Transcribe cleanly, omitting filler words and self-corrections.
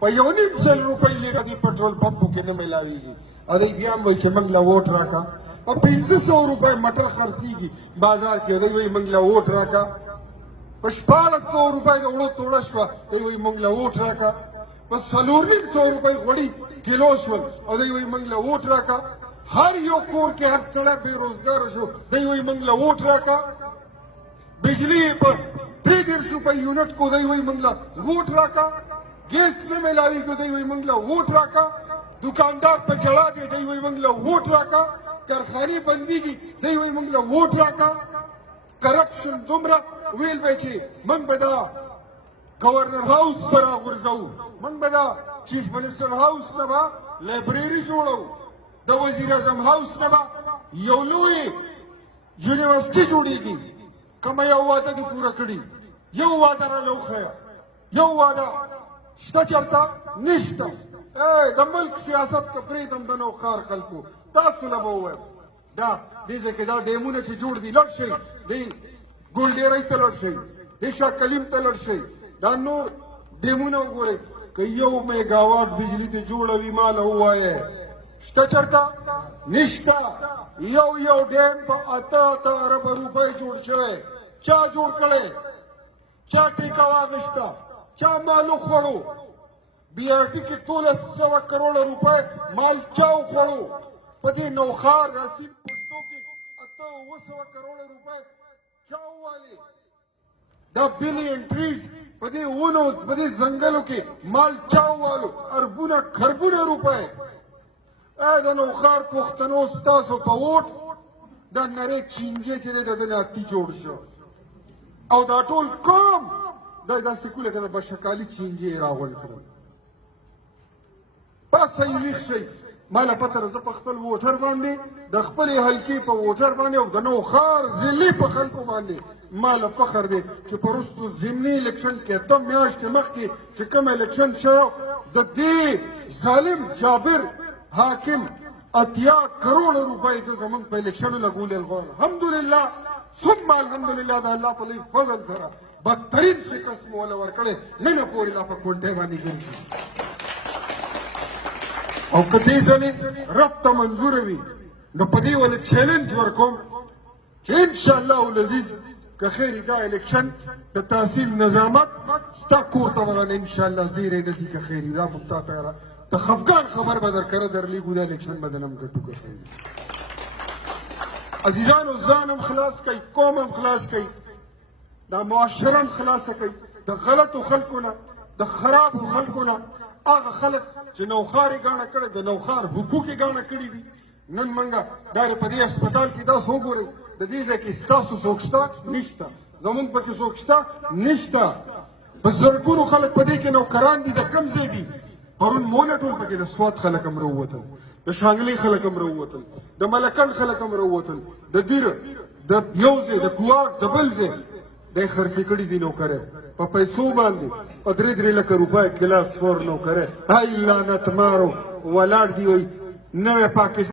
په 1.5 روپۍ لیټر د پټرول پمپو کې نه ملاویږي هغوی بیا هم وایي چې موږ له ووټ راکړه په 1500 روپۍ مټر خرڅېږي بازار کې هغوی وایي موږ له ووټ راکړه په 1400 روپۍ د وړو توړه شوه هغوی وایي موږ له ووټ راکړه په 450 روپۍ غوړي کیلو شول هغوی وایي موږ له ووټ راکړه هر یو کور کې هر سړی بېروزګاره شو دی وایي موږ له ووټ راکړه بجلی په 3.5 روپۍ یونټ کو دی وایي موږ له ووټ راکړه گیس نه ملاویږي دی وایي موږ له ووټ راکړه دکاندار په جړا دی دی وایي موږ له ووټ راکړه کارخانې بندېږي دی وایي موږ له ووټ راکړه کرپشن دومره ویل به چې موږ به دا گورنر هاوس به راغورځوو موږ به دا چیف منسټر هاوس نه به لایبرري جوړوو د وزیر اعظم هاوس نه به یو لوی یونیورسټي جوړېږي کومه یو واده دې پوره کړي یو واده راله وښیه یو واده شته چېرته نشته د ملک سیاست ته پرېږدم د نوښار خلکو تاسو له به ووایم دا دې ځای کې دا ډیمونه چې جوړ دي لړ شئ دې ګلډېرۍ ته لړ شئ دې شاه کلیم ته لړ شئ دا نور ډیمونه وګورئ که یو میګاواټ بجلي ته جوړه وي ما له ووایئ شته چېرته نشته یو ډیم په 8 اربه روپۍ جوړ شوی چا جوړ کړی چا ټیکه واخیسته چا مالو خوړو بی آر ټي کې 1200 کروڑه روپۍ مال چا وخوړو په دې نوښار راسین پښتو کې 800 کروڑه روپۍ چا ووالې دا بلین ټریز په دې ونو په دې ځنګلو کې مال چا ووالو اربونه خربونه روپۍ د نوښار پښتنو ستاسو په ووټ دا نری چینجې چې دی د ده نه اتي جوړ شو او دا ټول قوم دا داسې کوله که د بشکالي چینجې یې راغونډ کړل پاسه یې ویښ شئ ما له پته ده زه په خپل ووټر باندې د خپلې حلقې په ووټر باندې او د نوښار ضلعې په خلکو باندې ما له فخر دی چې په وروستو ضمني الیکشن کې 8 میاشتې مخکې چې کوم الیکشن شوی د دې ظالم جابر حاکم 80 کروڑه روپۍ د زموږ په الیکشنو لګولې الحمدلله ثم الحمدلله د الله په لوی فضل سره بدترین شکست مو وله ورکړی نن پورې لا په کونټۍ باندې ګرځي او که دې ځلې رب ته منظوره وي نو په دې ولې چیلنج ورکوم چې انشاءالله العزیز که خیرې دا الیکشن د تحصیل نظامت ستا کور ته به رانه انشاءالله زیری نه ځي که خیرې دا موږ تا ته د خفګان خبر به درکره درلیږو دا الیکشن به دنم ګټو که خیرې عزیزانو ځان هم خلاص کوي قوم هم خلاص کوي دا معاشره هم خلاصه کوي د غلطو خلکو نه د خرابو خلکو نه هغه خلک چې نوښار یې ګاڼه کړی د نوښار حقوق یې ګاڼه کړي دي نن موږ دا په دې هسپتال کې داسې وګورئ د دې ځای کې ستاسو څوک شته نشته زموږ پکې څوک شته نشته په زرګونو خلک په دې کې نوکران دي د کوم ځای دي پرون مونه ټول پکې د سوات خلک هم راووتل د شانګلې خلک هم راووتل د ملکنډ خلک هم راووتل د دیر د یو ځای د کوواک د بل ځای دی خرڅې کړي دي نوکرۍ په پیسو باندې په 3 لکه روپۍ کلاس 4 نوکرۍ هی لعنت مارو ولاړ دي وایي نوی پاکستان